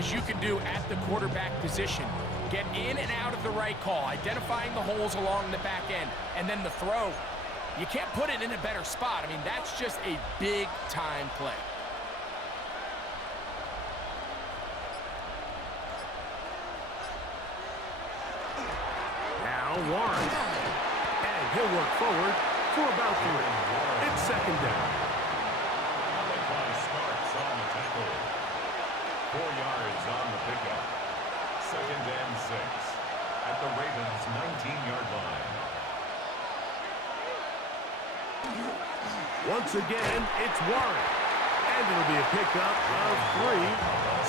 as you can do at the quarterback position. Get in and out of the right call, identifying the holes along the back end, and then the throw. You can't put it in a better spot. I mean, that's just a big-time play. Now Warren. And he'll work forward for about 3. It's second down. The clock starts on the tackle. 4 yards on the pickup. Second and 6 at the Ravens' 19-yard line. Once again, it's Warren. And it'll be a pickup of 3.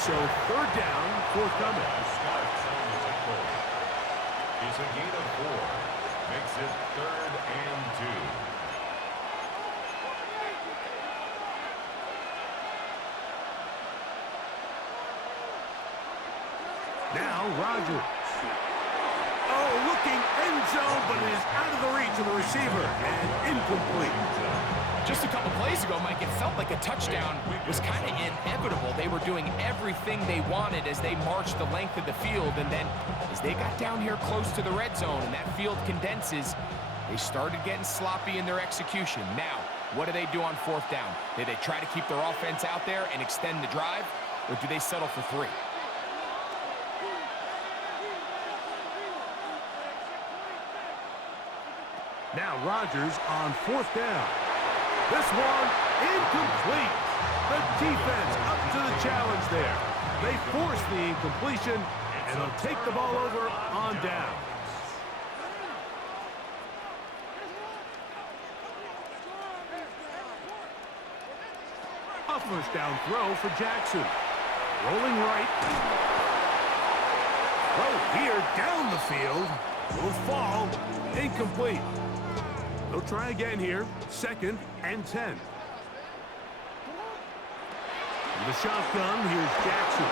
So third down, forthcoming. Starts on the tackle. It's a gain of 4. Makes it 3rd and 2. Now Rodgers. Oh, looking end zone, but it is out of the reach of the receiver and incomplete. Just a couple plays ago, Mike, it felt like a touchdown was kind of inevitable. They were doing everything they wanted as they marched the length of the field, and then as they got down here close to the red zone and that field condenses, they started getting sloppy in their execution. Now, what do they do on fourth down? Do they try to keep their offense out there and extend the drive, or do they settle for 3? Now Rodgers on fourth down. This one incomplete. The defense up to the challenge there. They force the incompletion, and they'll take the ball over on down. A first down throw for Jackson. Rolling right. Throw here down the field. Will fall. Incomplete. They'll try again here. Second and 10. From the shotgun, here's Jackson.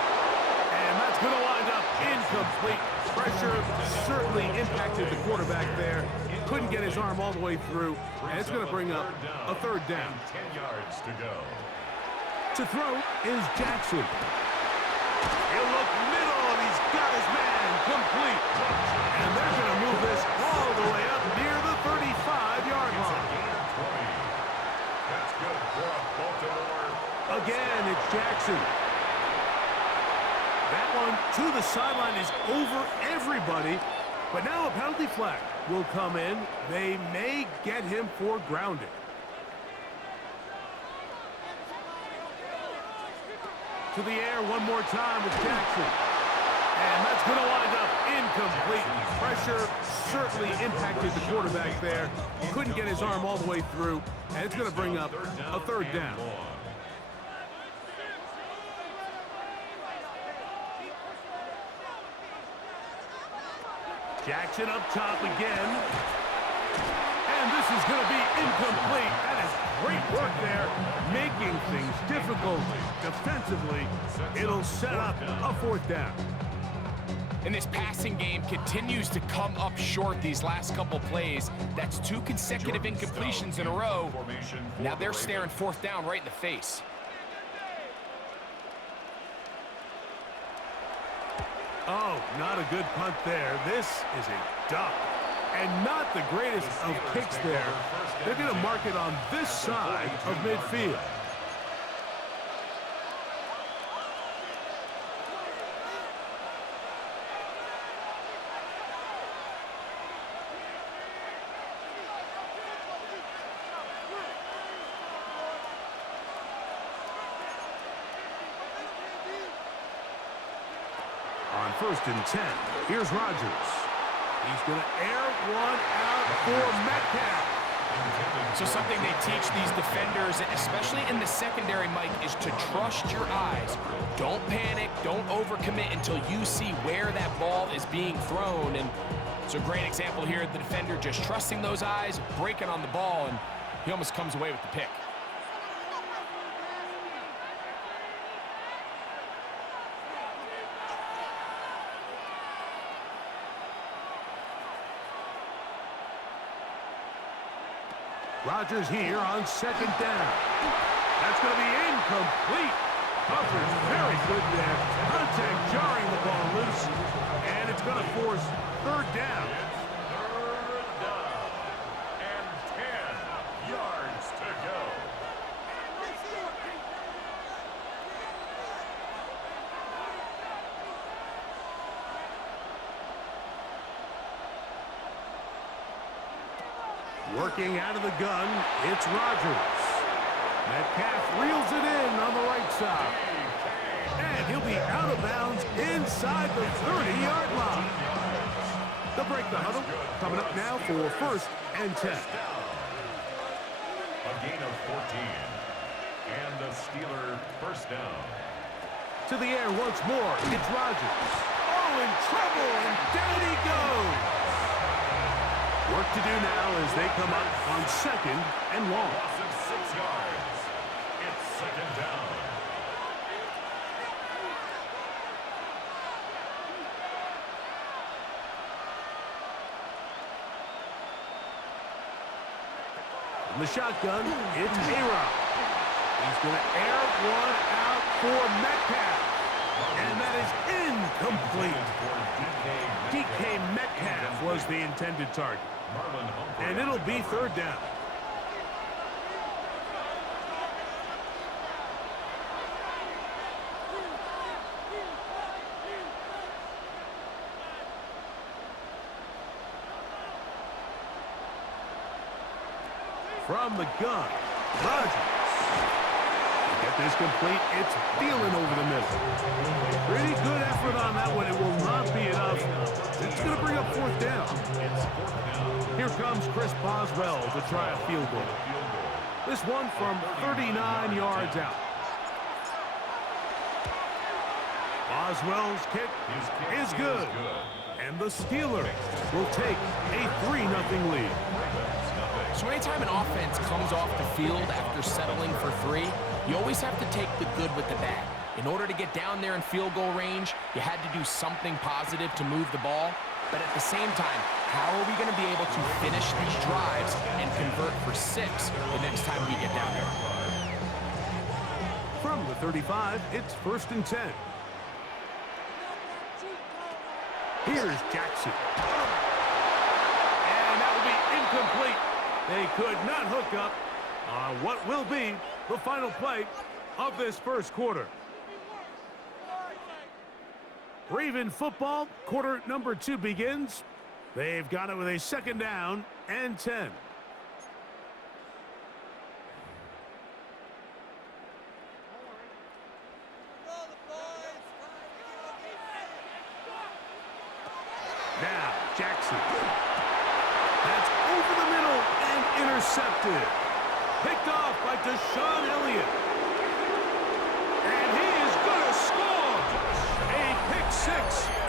And that's going to wind up incomplete. Pressure certainly impacted the quarterback there. Couldn't get his arm all the way through. And it's going to bring up a third down. 10 yards to go. To throw is Jackson. He'll look middle, and he's got his man complete. And they're going to move this all the way up near the 35-yard line. That's good for a Baltimore. Again, it's Jackson. That one to the sideline is over everybody. But now a penalty flag will come in. They may get him for grounding. To the air one more time with Jackson. And that's going to wind up incomplete. Pressure certainly impacted the quarterback there. Couldn't get his arm all the way through. And it's going to bring up a third down. Jackson up top again. And this is going to be incomplete. That is great work there, making things difficult defensively. It'll set up a fourth down. And this passing game continues to come up short these last couple plays. That's 2 consecutive incompletions in a row. Now they're staring fourth down right in the face. Oh, not a good punt there. This is a duck. And not the greatest of kicks there. They're going to mark it on this side of midfield. On first and 10, here's Rodgers. He's going to air one out for Metcalf. So something they teach these defenders, especially in the secondary, Mike, is to trust your eyes. Don't panic, don't overcommit until you see where that ball is being thrown. And it's a great example here of the defender just trusting those eyes, breaking on the ball, and he almost comes away with the pick. Rodgers here on second down. That's going to be incomplete. Coverage very good there. Contact It's going to force third down. Third down and 10 yards to go. Working out of the gun, it's Rodgers. Metcalf reels it in on the right side. And he'll be out of bounds inside the 30-yard line. They'll break the huddle. Coming up now for first and 10. A gain of 14. And a Steeler first down. To the air once more, it's Rodgers. Oh, in trouble, and down he goes. Work to do now as they come up on second and long. Loss of 6 yards. It's second down. From the shotgun, it's A-Rod. He's going to air one out for Metcalf. And that is incomplete. DK Metcalf was the intended target. And it'll be third down. From the gun, Rodgers. To get this complete, it's Thielen over the middle. Pretty good effort on that one. It will not be enough. It's going to bring up fourth down. Here comes Chris Boswell to try a field goal. This one from 39 yards out. Boswell's kick is good. And the Steelers will take a 3-0 lead. So anytime an offense comes off the field after settling for 3, you always have to take the good with the bad. In order to get down there in field goal range, you had to do something positive to move the ball. But at the same time, how are we going to be able to finish these drives and convert for 6 the next time we get down there? From the 35, it's first and 10. Here's Jackson. And that will be incomplete. They could not hook up on what will be the final play of this first quarter. Raven football, quarter number 2 begins. They've got it with a second down and 10. Now, Jackson. That's over the middle and intercepted. Picked off by Deshaun Elliott. And he is going to score. A pick 6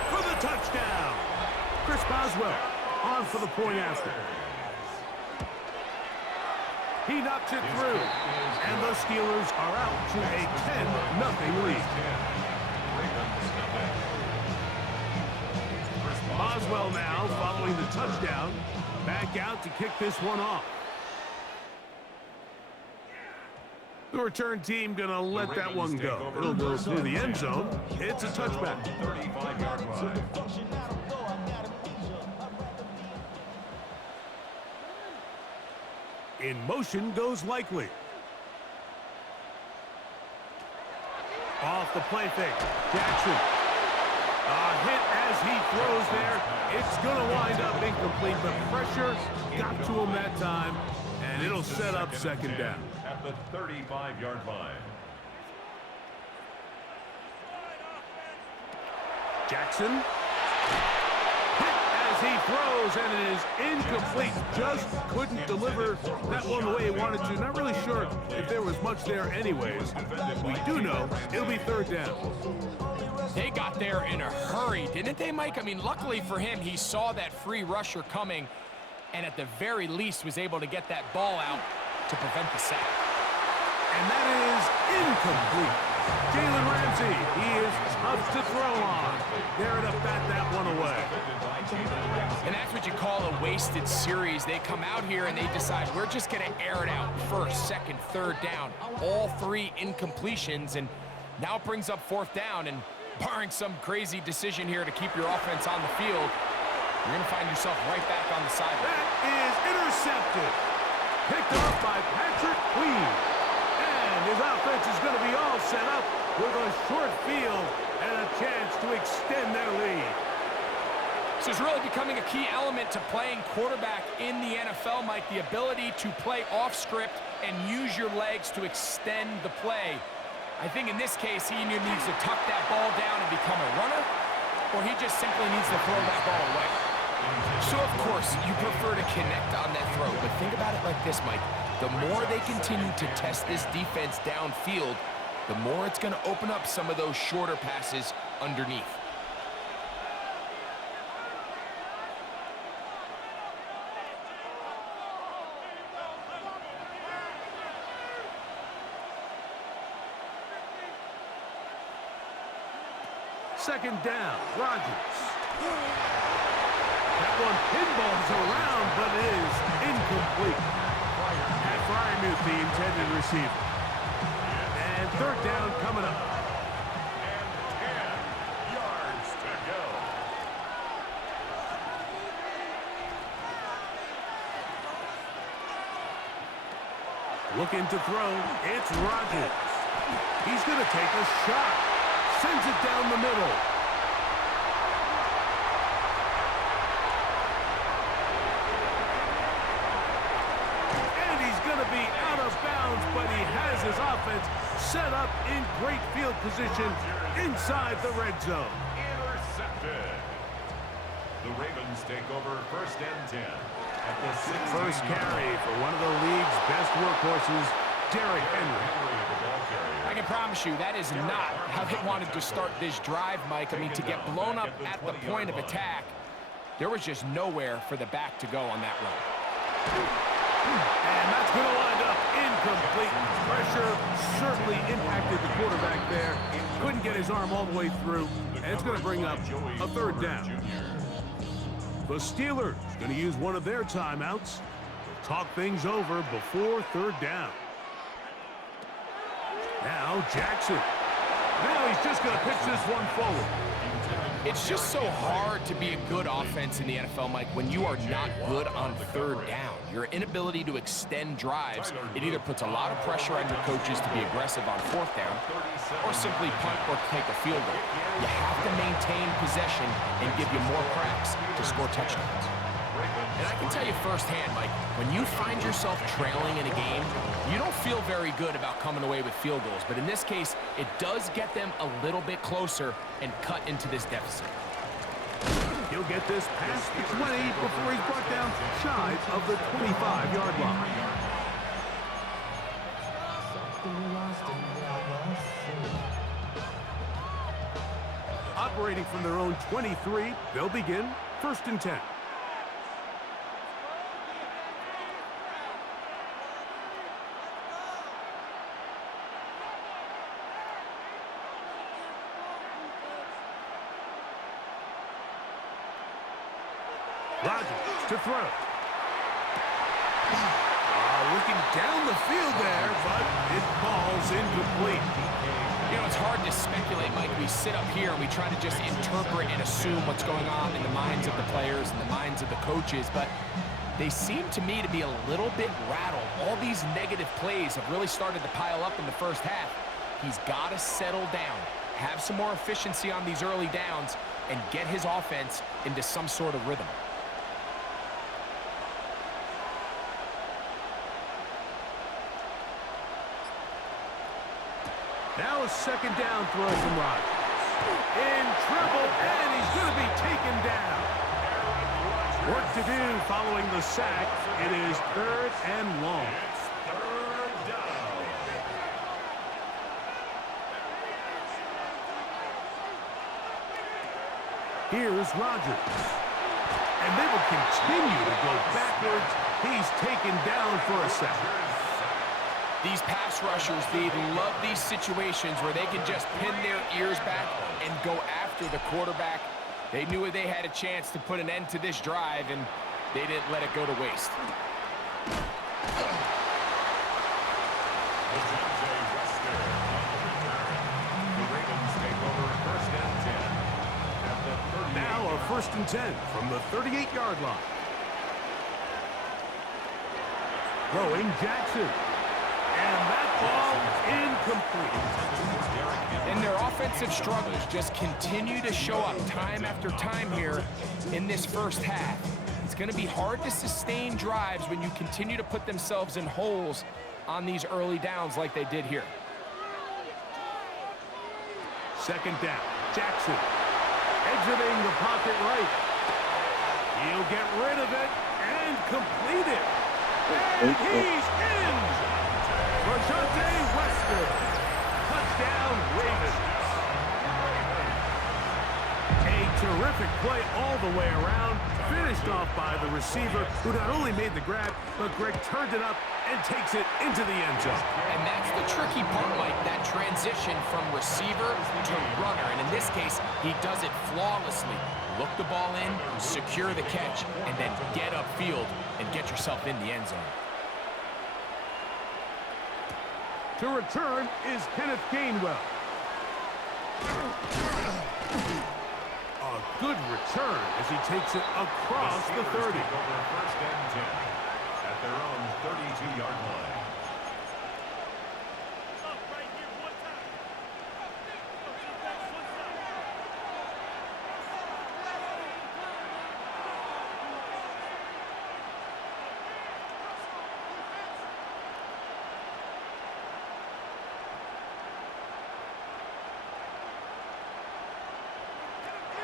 for the touchdown. Chris Boswell on for the point after. He knocks it through. And the Steelers are out to a 10-0 lead. Boswell now following the touchdown. Back out to kick this one off. The return team going to let that one go. It'll go through the end zone. It's a touchback. 35-yard line. In motion goes Likely. Off the play fake. Jackson. A hit as he throws there. It's going to wind up incomplete, but pressure got to him that time, and it'll set up second down. At the 35-yard line. Jackson. Hit as he throws, and it is incomplete. Just couldn't deliver that one the way he wanted to. Not really sure if there was much there anyways. We do know it'll be third down. They got there in a hurry, didn't they, Mike? I mean, luckily for him, he saw that free rusher coming and at the very least was able to get that ball out to prevent the sack. And that is incomplete. Jalen Ramsey, he is tough to throw on. There to bat that one away. And that's what you call a wasted series. They come out here and they decide, we're just going to air it out. First, second, third down. All 3 incompletions, and Now it brings up 4th down, and barring some crazy decision here to keep your offense on the field, you're going to find yourself right back on the sideline. That is intercepted. Picked off by Patrick Queen. And his offense is going to be all set up with a short field and a chance to extend their lead. This is really becoming a key element to playing quarterback in the NFL, Mike, the ability to play off script and use your legs to extend the play. I think in this case, he either needs to tuck that ball down and become a runner, or he just simply needs to throw that ball away. So, of course, you prefer to connect on that throw, but think about it like this, Mike. The more they continue to test this defense downfield, the more it's going to open up some of those shorter passes underneath. Second down, Rodgers. That one pinballs around, but it is incomplete. At Fryermuth, the intended receiver. And 3rd down coming up. And 10 yards to go. Looking to throw, it's Rodgers. He's going to take a shot. Sends it down the middle. And he's going to be out of bounds, but he has his offense set up in great field position inside the red zone. Intercepted. The Ravens take over 1st and 10 at the 16. First carry for one of the league's best workhorses, Derrick Henry. I can promise you that is not how they wanted to start this drive, Mike. I mean, to get blown up at the point of attack, there was just nowhere for the back to go on that run. And that's going to wind up incomplete. Pressure certainly impacted the quarterback there. Couldn't get his arm all the way through, and it's going to bring up a 3rd down. The Steelers going to use one of their timeouts to talk things over before 3rd down. Now Jackson. Now he's just going to pitch this one forward. It's just so hard to be a good offense in the NFL, Mike, when you are not good on 3rd down. Your inability to extend drives, it either puts a lot of pressure on your coaches to be aggressive on 4th down or simply punt or take a field goal. You have to maintain possession and give you more cracks to score touchdowns. And I can tell you firsthand, Mike, when you find yourself trailing in a game, you don't feel very good about coming away with field goals. But in this case, it does get them a little bit closer and cut into this deficit. He'll get this past the 20 before he's brought down shy of the 25-yard line. Operating from their own 23, they'll begin 1st and 10. Rodgers to throw. Looking down the field there, but it falls incomplete. You know, it's hard to speculate, Mike. We sit up here and we try to just interpret and assume what's going on in the minds of the players and the minds of the coaches, but they seem to me to be a little bit rattled. All these negative plays have really started to pile up in the first half. He's got to settle down, have some more efficiency on these early downs, and get his offense into some sort of rhythm. Now a 2nd down throw from Rodgers. In trouble, and he's going to be taken down. Work to do following the sack. It is 3rd and long. It's 3rd down. Here's Rodgers. And they will continue to go backwards. He's taken down for a second. These pass rushers, they love these situations where they can just pin their ears back and go after the quarterback. They knew they had a chance to put an end to this drive, and they didn't let it go to waste. 1st and 10 from the 38-yard line. Throwing Jackson. And that ball incomplete. And their offensive struggles just continue to show up time after time here in this first half. It's going to be hard to sustain drives when you continue to put themselves in holes on these early downs like they did here. 2nd down. Jackson exiting the pocket right. He'll get rid of it and complete it. And he's in! Rashante Wester. Touchdown, Ravens. A terrific play all the way around. Finished off by the receiver, who not only made the grab, but Greg turned it up and takes it into the end zone. And that's the tricky part, Mike, that transition from receiver to runner. And in this case, he does it flawlessly. Look the ball in, secure the catch, and then get upfield and get yourself in the end zone. To return is Kenneth Gainwell. A good return as he takes it across the 30. Over 1st and 10 at their own 32-yard line.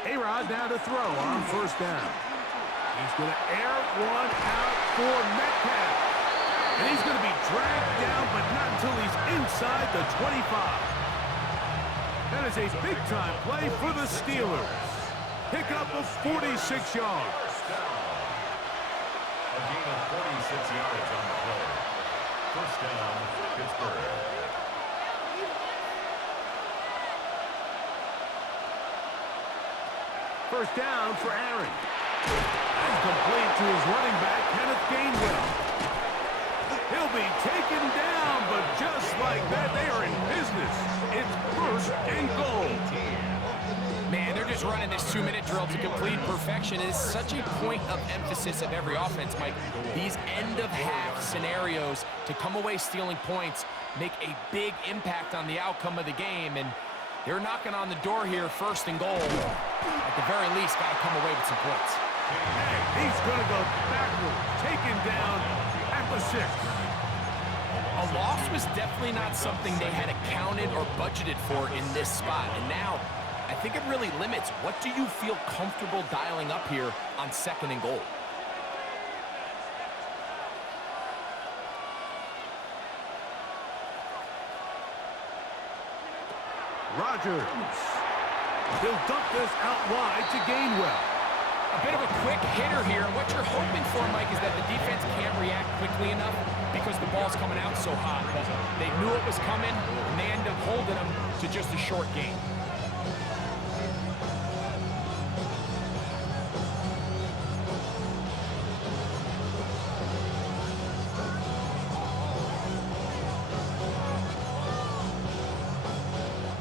A-Rod now to throw on 1st down. He's going to air one out for Metcalf. And he's going to be dragged down, but not until he's inside the 25. That is a big-time play for the Steelers. Pick up of 46 yards. A gain of 46 yards on the play. 1st down, Pittsburgh. First down for Aaron. And complete to his running back, Kenneth Gainwell. He'll be taken down, but just like that, they are in business. It's 1st and goal. Man, they're just running this 2-minute drill to complete perfection. It is such a point of emphasis of every offense, Mike. These end-of-half scenarios to come away stealing points make a big impact on the outcome of the game. And they're knocking on the door here, 1st and goal. At the very least, got to come away with some points. And he's going to go backwards, taken down at the 6. A loss was definitely not something they had accounted or budgeted for in this spot. And now, I think it really limits what do you feel comfortable dialing up here on 2nd and goal. Rodgers. He'll dump this out wide to Gainwell. A bit of a quick hitter here. What you're hoping for, Mike, is that the defense can't react quickly enough because the ball's coming out so hot. But they knew it was coming, and they ended up holding them to just a short gain.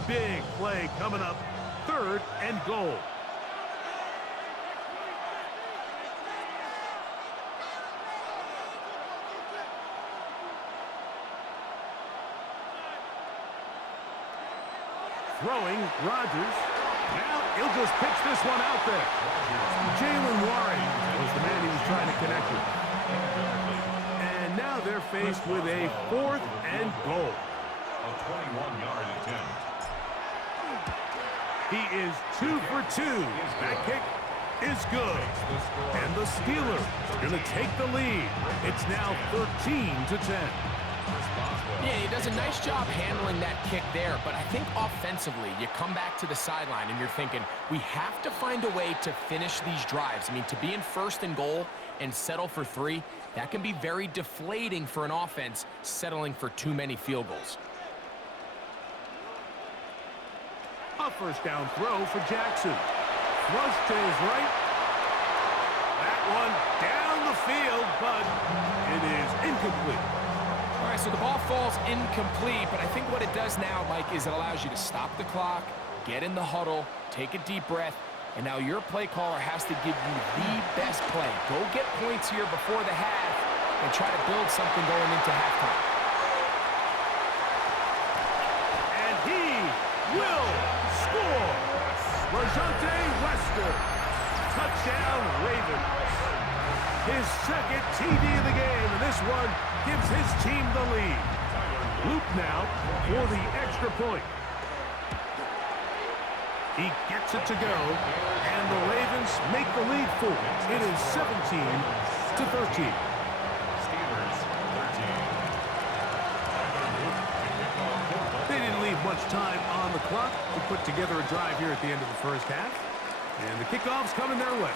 Big play coming up, 3rd and goal. Throwing, Rodgers. Now he'll just pitch this one out there. Jalen Warren was the man he was trying to connect with. And now they're faced with a 4th and goal. A 21-yard attempt. He is 2 for 2. That kick is good. And the Steelers are going to take the lead. It's now 13-10. Yeah, he does a nice job handling that kick there, but I think offensively, you come back to the sideline and you're thinking, we have to find a way to finish these drives. I mean, to be in 1st and goal and settle for 3, that can be very deflating for an offense settling for too many field goals. A 1st down throw for Jackson. Flush to his right. That one down the field, but it is incomplete. All right, so the ball falls incomplete, but I think what it does now, Mike, is it allows you to stop the clock, get in the huddle, take a deep breath, And now your play caller has to give you the best play. Go get points here before the half and try to build something going into halftime. And he will score. Rajante Wester. Touchdown, Ravens. His second TD of the game, and this one gives his team the lead. Loop now for the extra point. He gets it to go, and the Ravens make the lead full. It is 17-13. They didn't leave much time on the clock to put together a drive here at the end of the first half. And the kickoff's coming their way.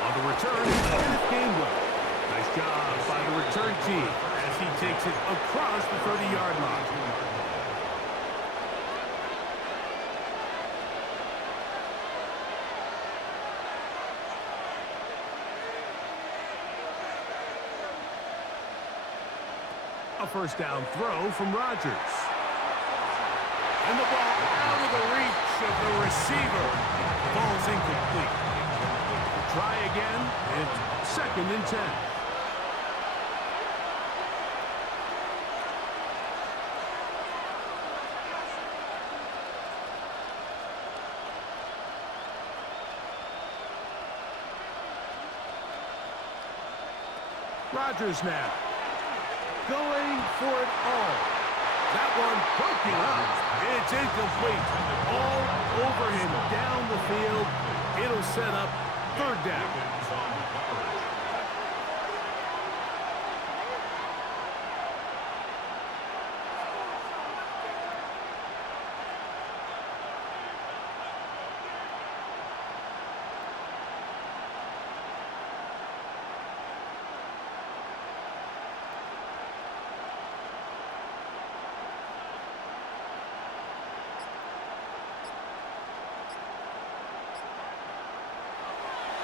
On the return, Kenneth Gainwell. Nice job by the return team as he takes it across the 30-yard line. A first down throw from Rodgers. And the ball out of the reach of the receiver. Ball's incomplete. Try again. It's 2nd and 10. Rodgers now. Going for it all. That one broken up. It's incomplete. All over him down the field. It'll set up 3rd down.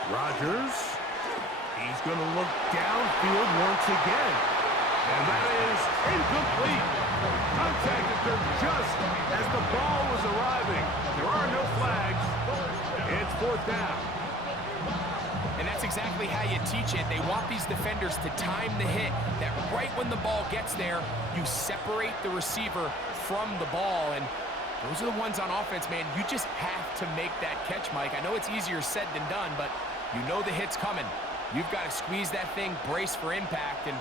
Rodgers, he's going to look downfield once again. And that is incomplete. Contact occurred just as the ball was arriving. There are no flags. It's 4th down. And that's exactly how you teach it. They want these defenders to time the hit, that right when the ball gets there, you separate the receiver from the ball. And those are the ones on offense, man. You just have to make that catch, Mike. I know it's easier said than done, but you know the hit's coming. You've got to squeeze that thing, brace for impact, and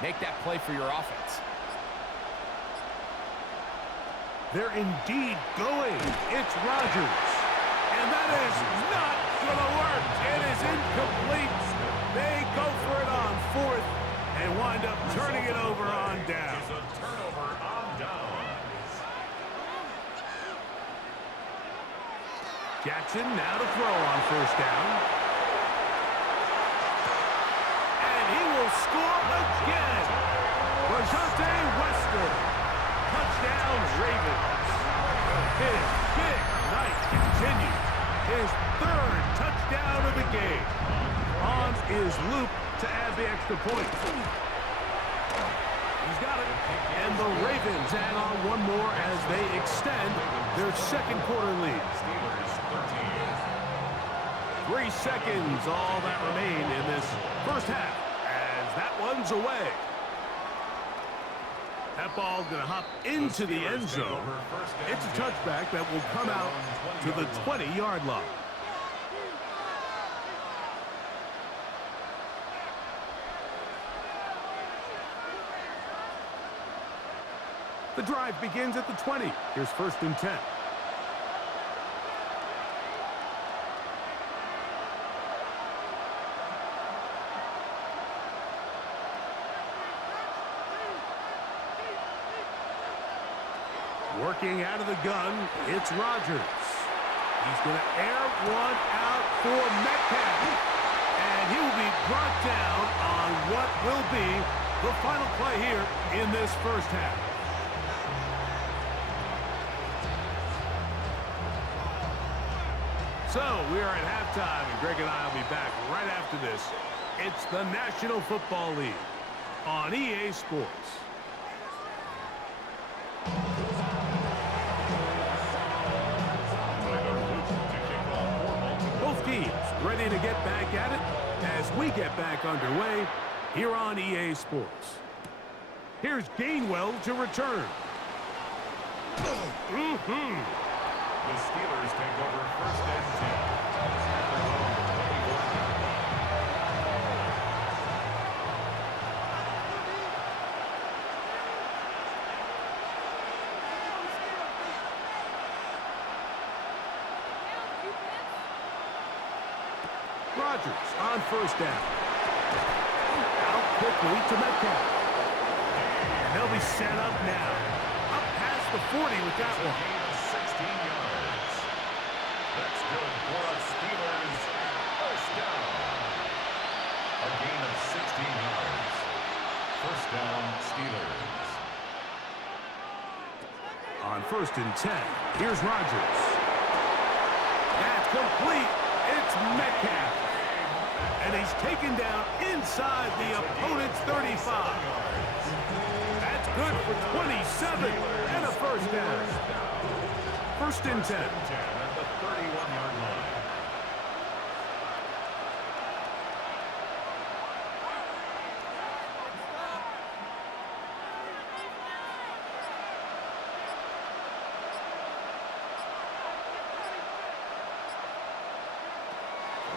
make that play for your offense. They're indeed going. It's Rodgers. And that is not going to work. It is incomplete. They go for it on 4th and wind up turning it over on down. It's a turnover on down. Jackson now to throw on 1st down. And he will score again. Rajante Wester. Touchdown, Ravens. His big night continues. His 3rd touchdown of the game. On is Luke to add the extra point. He's got it. And the Ravens add on one more as they extend their 2nd quarter lead. 3 seconds, all that remain in this first half, as that one's away. That ball's going to hop into the end zone. It's a touchback that will come out to the 20-yard line. The drive begins at the 20. Here's 1st and 10. Working out of the gun, it's Rodgers. He's going to air one out for Metcalf. And he will be brought down on what will be the final play here in this first half. So we are at halftime, and Greg and I will be back right after this. It's the National Football League on EA Sports. ready to get back at it as we get back underway here on EA Sports. Here's Gainwell to return. The Steelers take over first and 10. At their own 24. Rodgers on first down. Out quickly to Metcalf. And they'll be set up now. Up past the 40 with that one. Gain of 16 yards. That's good for a Steelers first down. A gain of 16 yards. First down, Steelers. On first and 10, here's Rodgers. That's complete. It's Metcalf. And he's taken down inside the opponent's 35. That's good for 27 and a first down. First and 10. At the 31-yard line.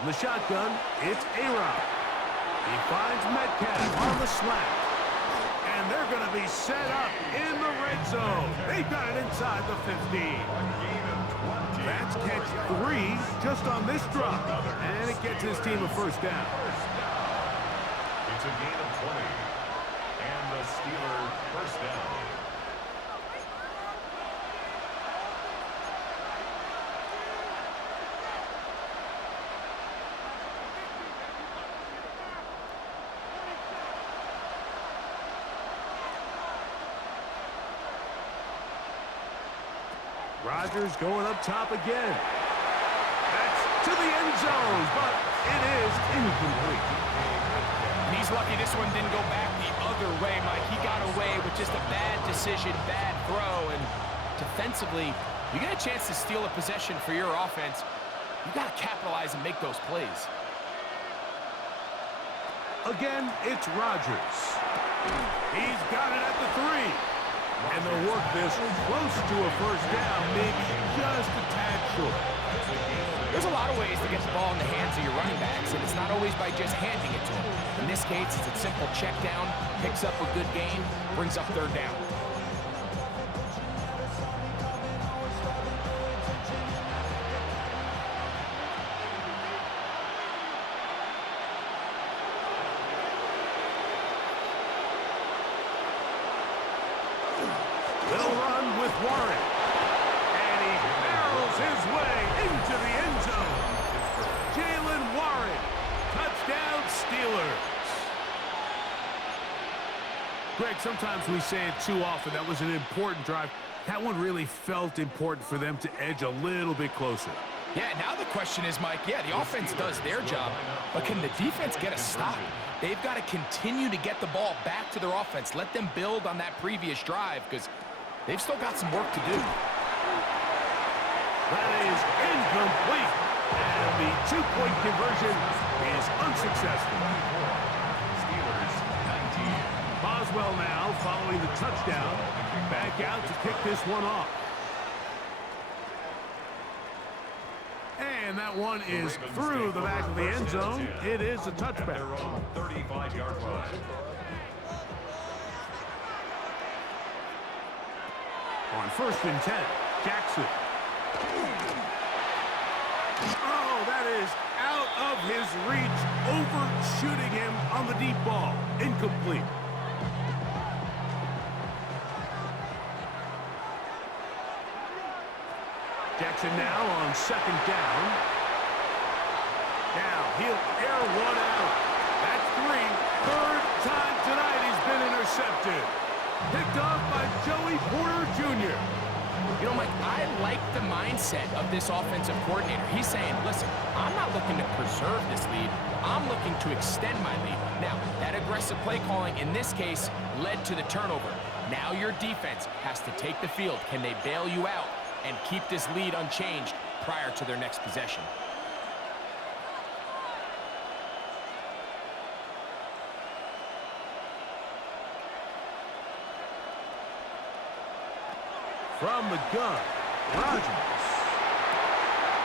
From the shotgun, it's A-Rod. He finds Metcalf on the slant. And they're going to be set up in the red zone. They've got it inside the 15. That's catch 3 just on this drop. And it gets his team a first down. It's a gain of 20. And the Steelers first down. Rodgers going up top again. That's to the end zone, but it is incomplete. And he's lucky this one didn't go back the other way, Mike. He got away with just a bad decision, bad throw, and defensively, you get a chance to steal a possession for your offense. You got to capitalize and make those plays. Again, it's Rodgers. He's got it at the 3. And they'll work this close to a first down, maybe just a tad short. There's a lot of ways to get the ball in the hands of your running backs, and it's not always by just handing it to them. In this case, it's a simple check down, picks up a good gain, brings up third down. They'll run with Warren. And he barrels his way into the end zone. Jalen Warren. Touchdown, Steelers. Greg, sometimes we say it too often. That was an important drive. That one really felt important for them to edge a little bit closer. Yeah, now the question is, Mike, yeah, the offense does their job, but can the defense get a stop? They've got to continue to get the ball back to their offense. Let them build on that previous drive because they've still got some work to do. That is incomplete. And the two-point conversion is unsuccessful. Steelers 19. Boswell now following the touchdown. Back out to kick this one off. And that one is through the back of the end zone. It is a touchback. Their own 35-yard line. On first and 10, Jackson. Oh, that is out of his reach, overshooting him on the deep ball. Incomplete. Jackson now on second down. Now he'll air one out. That's 3. Third time tonight he's been intercepted. Picked off by Joey Porter Jr. You know, Mike, I like the mindset of this offensive coordinator. He's saying, listen, I'm not looking to preserve this lead. I'm looking to extend my lead. Now, that aggressive play calling in this case led to the turnover. Now your defense has to take the field. Can they bail you out and keep this lead unchanged prior to their next possession? From the gun, Rodgers.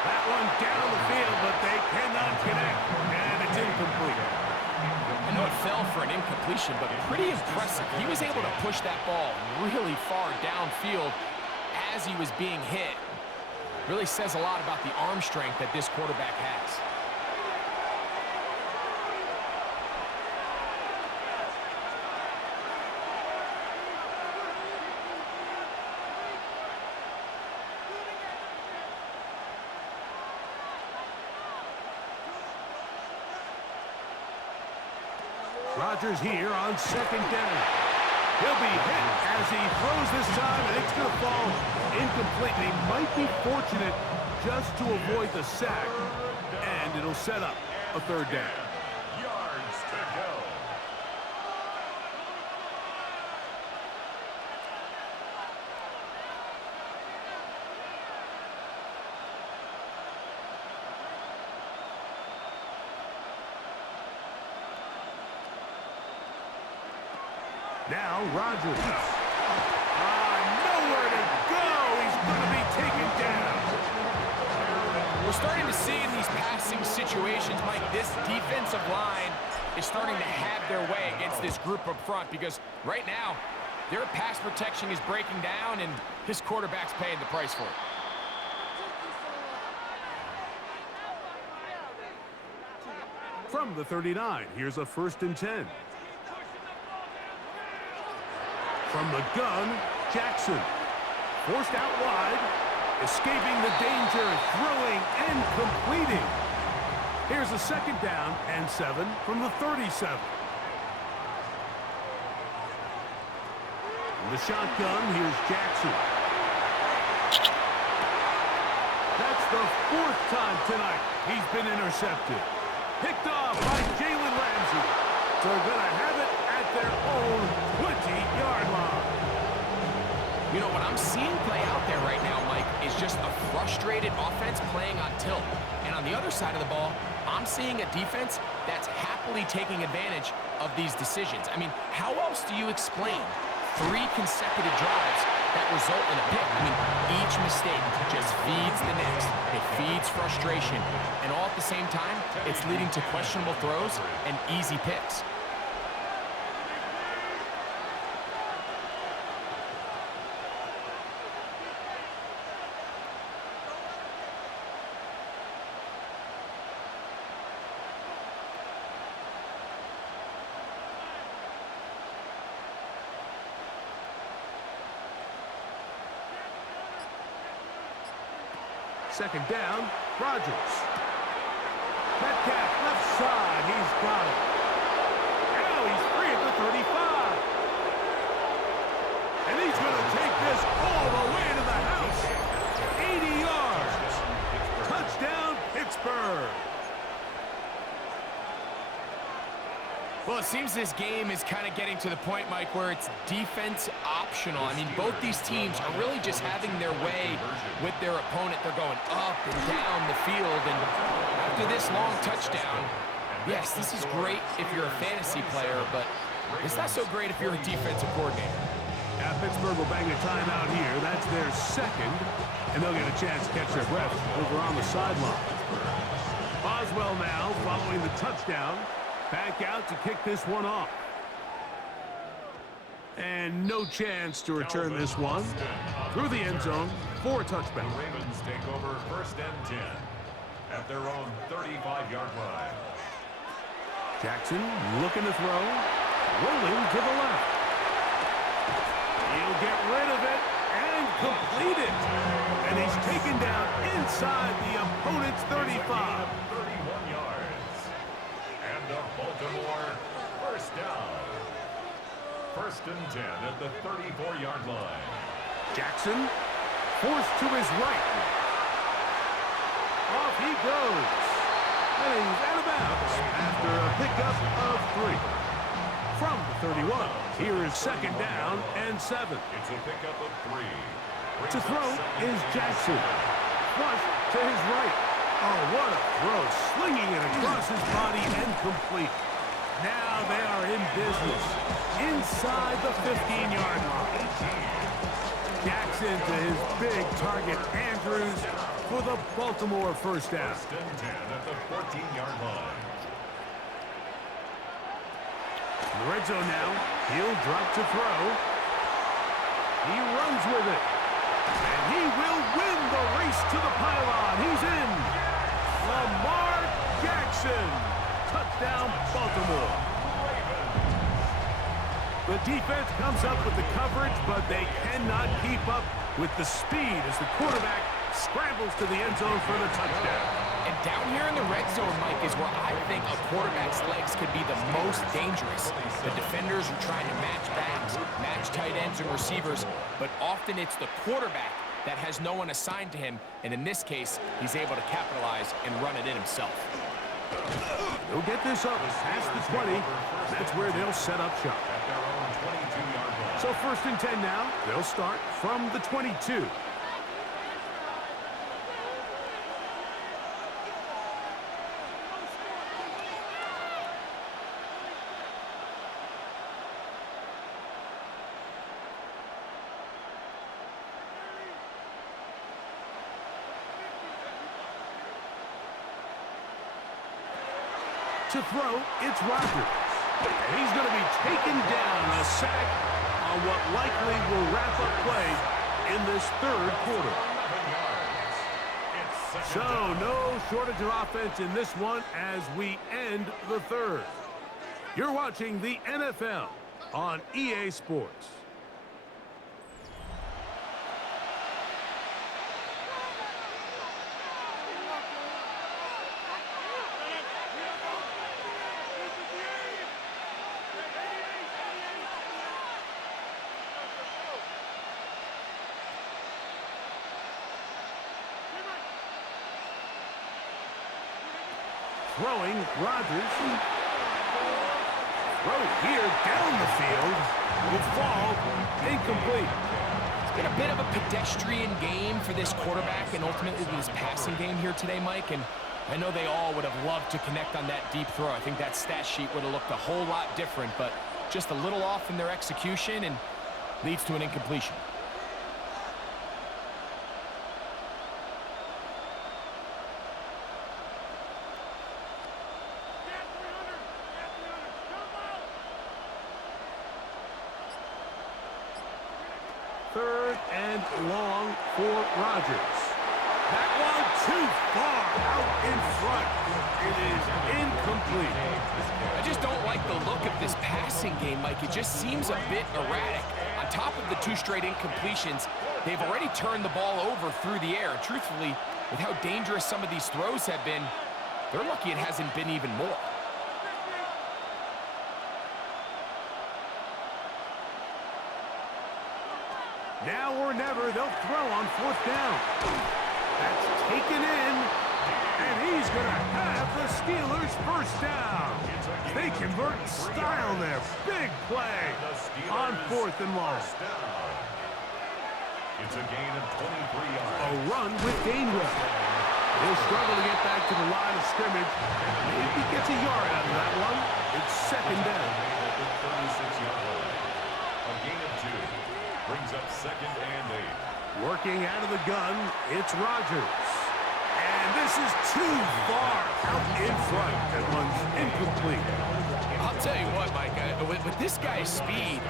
That one down the field, but they cannot connect, and it's incomplete. I know it fell for an incompletion, but pretty impressive. He was able to push that ball really far downfield as he was being hit. Really says a lot about the arm strength that this quarterback has. Rodgers here on second down. He'll be hit as he throws this time, and it's going to fall incomplete. They might be fortunate just to avoid the sack, and it'll set up a third down. Yards to go. Now Rodgers. Nowhere to go. He's going to be taken down. We're starting to see in these passing situations, Mike, this defensive line is starting to have their way against this group up front because right now, their pass protection is breaking down and his quarterback's paying the price for it. From the 39, here's a 1st and 10. From the gun, Jackson. Forced out wide, escaping the danger, throwing and completing. Here's a 2nd down and 7 from the 37. In the shotgun, here's Jackson. That's the 4th time tonight he's been intercepted. Picked off by Jalen Ramsey. They're going to have it at their own 20-yard line. You know, what I'm seeing play out there right now, Mike, is just a frustrated offense playing on tilt. And on the other side of the ball, I'm seeing a defense that's happily taking advantage of these decisions. I mean, how else do you explain 3 consecutive drives that result in a pick? I mean, each mistake just feeds the next. It feeds frustration. And all at the same time, it's leading to questionable throws and easy picks. Second down, Rodgers. Metcalf left side, he's got it. Now he's free at the 35. And he's going to take this all the way to the house. 80 yards. Touchdown, Pittsburgh. Well, it seems this game is kind of getting to the point, Mike, where it's defense optional. I mean, both these teams are really just having their way with their opponent. They're going up and down the field, and after this long touchdown, yes, this is great if you're a fantasy player, but it's not so great if you're a defensive coordinator. Now, Pittsburgh will bang a timeout here. That's their 2nd, and they'll get a chance to catch their breath over on the sideline. Boswell now following the touchdown. Back out to kick this one off. And no chance to return this one. Through the end zone for a touchback. The Ravens take over 1st and 10 at their own 35-yard line. Jackson looking to throw. Rolling to the left. He'll get rid of it and complete it. And he's taken down inside the opponent's 35. 31 yards. And a Baltimore 1st down. 1st and 10 at the 34-yard line. Jackson forced to his right. Off he goes. And he's out of bounds after a pickup of 3. From the 31, here is 2nd down and 7. It's a pickup of 3. To throw is Jackson. Flush to his right. Oh, what a throw. Slinging it across his body and complete. Now they are in business. Inside the 15-yard line. Jackson to his big target, Andrews, for the Baltimore first down. First and 10 at the 14-yard line. In the red zone now, he'll drop to throw. He runs with it. And he will win the race to the pylon. He's in. Lamar Jackson. Touchdown, Baltimore. The defense comes up with the coverage, but they cannot keep up with the speed as the quarterback scrambles to the end zone for the touchdown. And down here in the red zone, Mike, is where I think a quarterback's legs could be the most dangerous. The defenders are trying to match backs, match tight ends and receivers, but often it's the quarterback that has no one assigned to him, and in this case, he's able to capitalize and run it in himself. They'll get this up past the 20. That's where they'll set up shop. At their own 22-yard line. So first and 10 now. They'll start from the 22. To throw, it's Rodgers. And he's going to be taken down, a sack on what likely will wrap up play in this third quarter. 11 yards. It's So second down. no shortage of offense in this one as we end the third. You're watching the NFL on EA Sports. Throwing, Rodgers. Throw here down the field. Will fall incomplete. It's been a bit of a pedestrian game for this quarterback and ultimately this passing game here today, Mike, and I know they all would have loved to connect on that deep throw. I think that stat sheet would have looked a whole lot different, but just a little off in their execution and leads to an incompletion. Third and long for Rodgers. That one too far out in front. It is incomplete. I just don't like the look of this passing game, Mike. It just seems a bit erratic. On top of the two straight incompletions, they've already turned the ball over through the air. And truthfully, with how dangerous some of these throws have been, they're lucky it hasn't been even more. Now or never, they'll throw on fourth down. That's taken in, and he's going to have the Steelers first down. They convert in style there. Big play on fourth and long. It's a gain of 23 yards. A run with Gainwell. He'll struggle to get back to the line of scrimmage. Maybe he gets a yard out of that one. It's second down. At the 36-yard line. A gain of 2. Brings up second and 8. Working out of the gun, it's Rodgers. And this is too far out in front. That one's incomplete. I'll tell you what, Mike, with this guy's speed,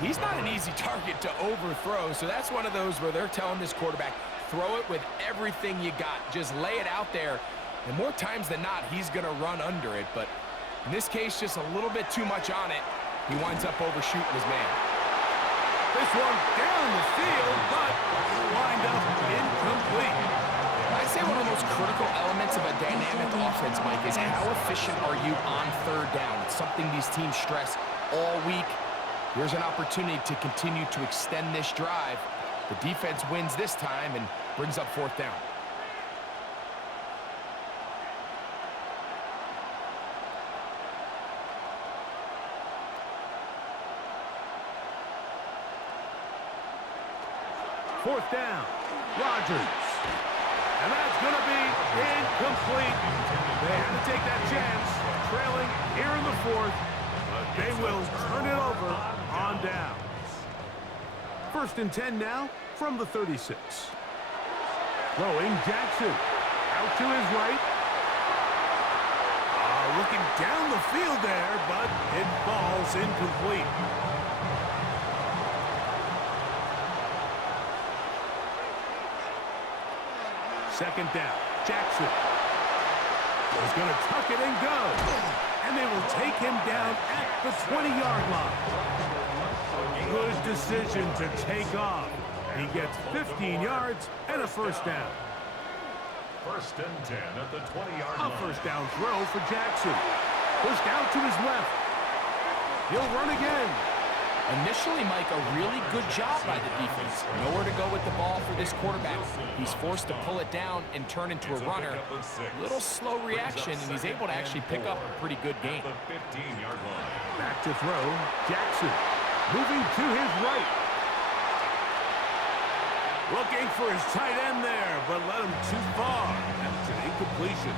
he's not an easy target to overthrow. So that's one of those where they're telling this quarterback, throw it with everything you got. Just lay it out there. And more times than not, he's going to run under it. But in this case, just a little bit too much on it. He winds up overshooting his man. This one down the field, but lined up incomplete. I'd say one of the most critical elements of a dynamic offense, Mike, is how efficient are you on third down. It's something these teams stress all week. Here's an opportunity to continue to extend this drive. The defense wins this time and brings up fourth down. Fourth down, Rodgers. And that's going to be incomplete. They had to take that chance, trailing here in the fourth, but they will turn it over on down. First and 10 now from the 36. Throwing Jackson. Out to his right. Looking down the field there, but it falls incomplete. Second down. Jackson is going to tuck it and go. And they will take him down at the 20-yard line. Good decision to take off. He gets 15 yards and a first down. First and 10 at the 20-yard line. A first down throw for Jackson. Pushed out to his left. He'll run again. Initially, Mike, a really good job by the defense. Nowhere to go with the ball for this quarterback. He's forced to pull it down and turn into a runner. Little slow reaction, and he's able to actually pick up a pretty good gain. The 15-yard line. Back to throw. Jackson moving to his right. Looking for his tight end there, but led him too far. That's an incompletion.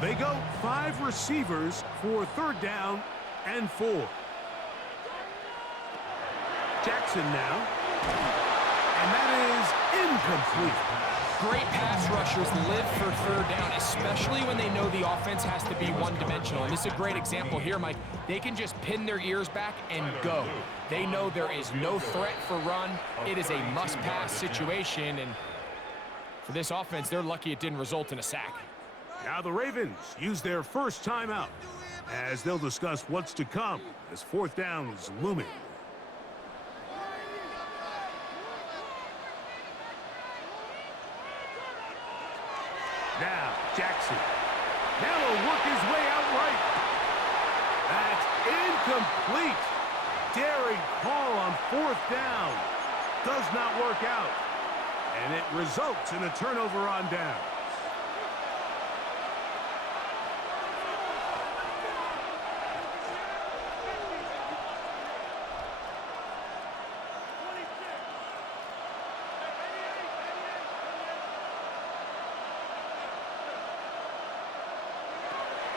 They go 5 receivers for third down and 4. Jackson now. And that is incomplete. Great pass rushers live for third down, especially when they know the offense has to be one-dimensional. And this is a great example here, Mike. They can just pin their ears back and go. They know there is no threat for run. It is a must-pass situation, and for this offense, they're lucky it didn't result in a sack. Now the Ravens use their first timeout as they'll discuss what's to come as fourth down is looming. Now, Jackson. Now he'll work his way out right. That's incomplete. Daring call on fourth down. Does not work out. And it results in a turnover on down.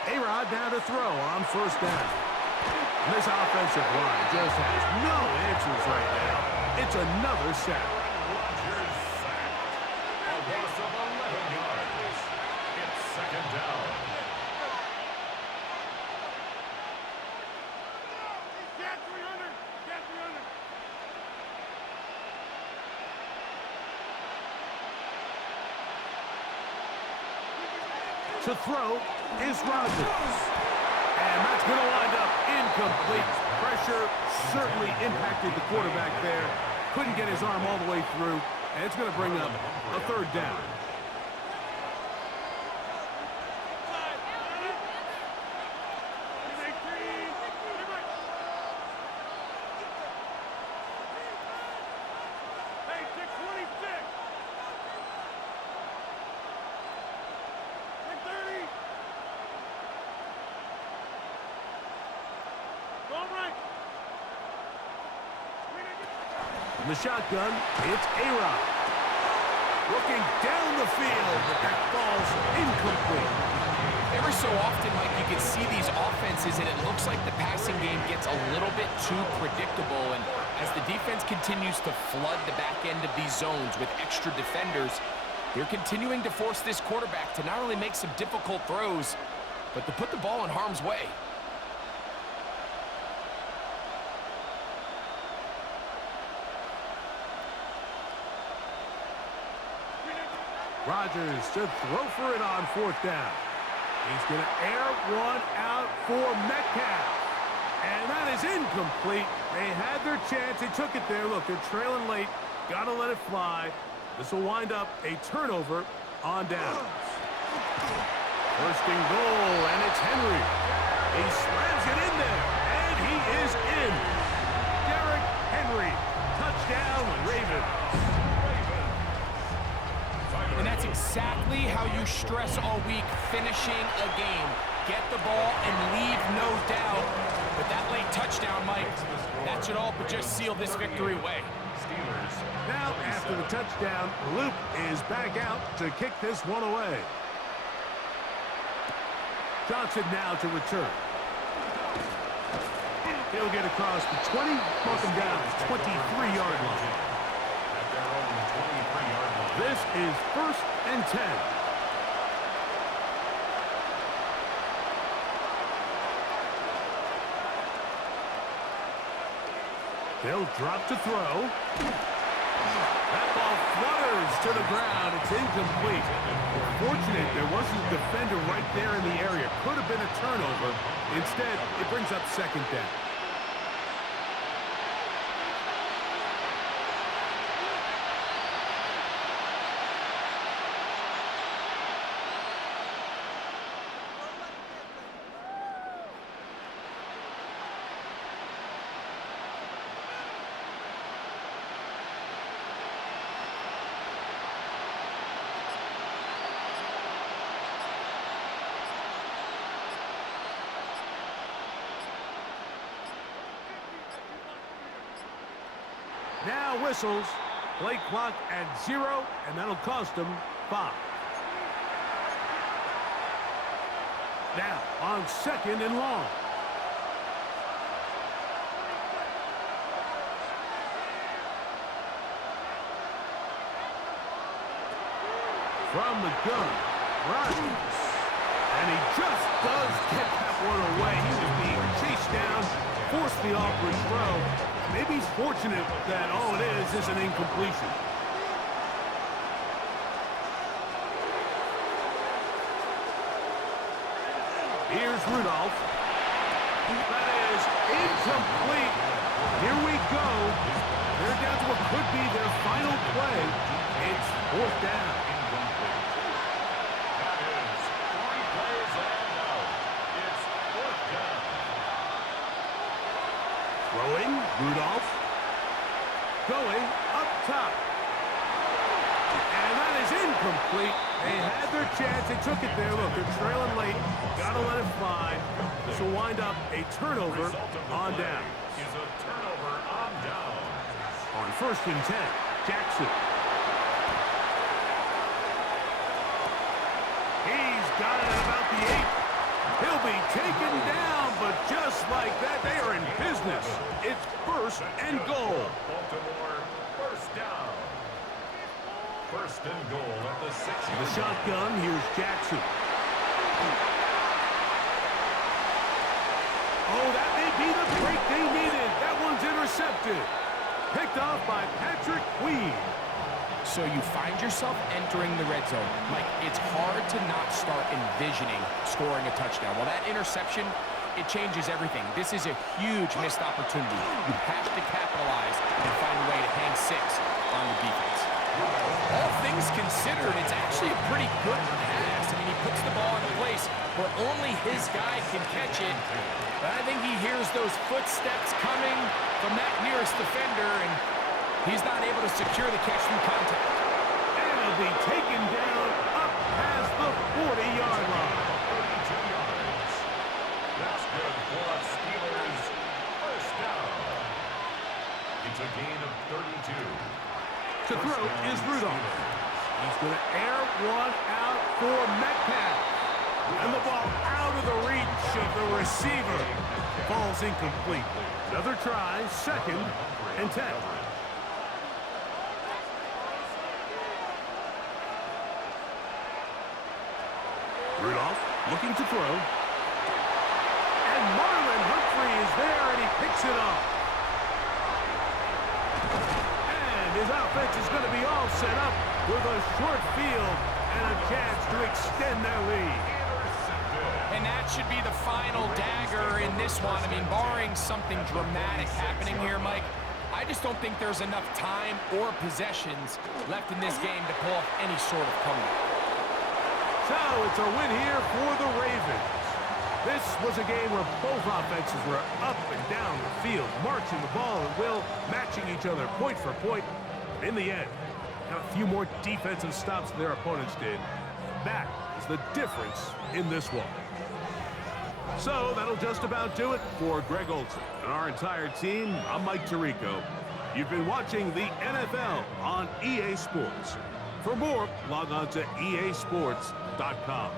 A-Rod now to throw on first down. And this offensive line just has no answers right now. It's another sack. Rodgers sacked. A loss of 11 yards. It's second down. Get 300! Get 300! To throw is Rodgers. And that's going to wind up incomplete. Pressure certainly impacted the quarterback there. Couldn't get his arm all the way through. And it's going to bring up a third down. The shotgun, it's A-Rod. Looking down the field, but that falls incomplete. Every so often, Mike, you can see these offenses, and it looks like the passing game gets a little bit too predictable. And as the defense continues to flood the back end of these zones with extra defenders, they're continuing to force this quarterback to not only make some difficult throws, but to put the ball in harm's way. Rodgers should throw for it on fourth down. He's going to air one out for Metcalf. And that is incomplete. They had their chance. They took it there. Look, they're trailing late. Got to let it fly. This will wind up a turnover on downs. First and goal, and it's Henry. He slams it in there, and he is in. Derrick Henry. Touchdown, Ravens. And that's exactly how you stress all week, finishing a game. Get the ball and leave no doubt. But that late touchdown, Mike, that should all but just seal this victory away. Now, after the touchdown, Loop is back out to kick this one away. Johnson now to return. He'll get across the 20, mark him down, 23-yard line. This is 1st and 10. They'll drop to throw. That ball flutters to the ground. It's incomplete. Fortunate there wasn't a defender right there in the area. Could have been a turnover. Instead, it brings up 2nd down. Now whistles. Play clock at 0, and that'll cost them 5. Now on 2nd and long. From the gun, runs. And he just does get that one away. He was being chased down, forced the awkward throw. Maybe he's fortunate that all it is an incompletion. Here's Rudolph. That is incomplete. Here we go. They're down to what could be their final play. It's 4th down. That is 3 plays and out. It's 4th down. Throwing, Rudolph. Going up top. And that is incomplete. They had their chance. They took it there. Look, they're trailing late. Got to let it fly. This will wind up a turnover on down. Is a turnover on down. On 1st and 10, Jackson. He's got it at about the 8. He'll be taken down, but just like that, they are in business. It's 1st and goal. Baltimore, 1st down. 1st and goal at the 6-yard. The shotgun, here's Jackson. Oh, that may be the break they needed. That one's intercepted. Picked off by Patrick Queen. So you find yourself entering the red zone. Mike, it's hard to not start envisioning scoring a touchdown. Well, that interception, it changes everything. This is a huge missed opportunity. You have to capitalize and find a way to hang 6 on the defense. All things considered, it's actually a pretty good pass. I mean, he puts the ball in a place where only his guy can catch it. But I think he hears those footsteps coming from that nearest defender, and he's not able to secure the catch through contact. And he'll be taken down up past the 40-yard line. 32 yards. That's good for us Steelers. 1st down. It's a gain of 32. To throw is Rudolph. He's going to air one out for Metcalf. And the ball out of the reach of the receiver. Ball's incomplete. Another try, 2nd and 10. Rudolph looking to throw. And Marlon Humphrey is there, and he picks it up. And his offense is going to be all set up with a short field and a chance to extend their lead. And that should be the final dagger in this one. I mean, barring something dramatic happening here, Mike, I just don't think there's enough time or possessions left in this game to pull off any sort of comeback. So it's a win here for the Ravens. This was a game where both offenses were up and down the field, marching the ball at will, matching each other point for point. In the end, got a few more defensive stops than their opponents did. That is the difference in this one. So that'll just about do it for Greg Olson and our entire team. I'm Mike Tirico. You've been watching the NFL on EA Sports. For more, log on to easports.com.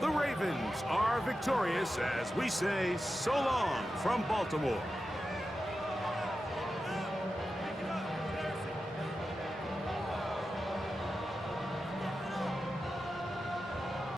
The Ravens are victorious as we say so long from Baltimore.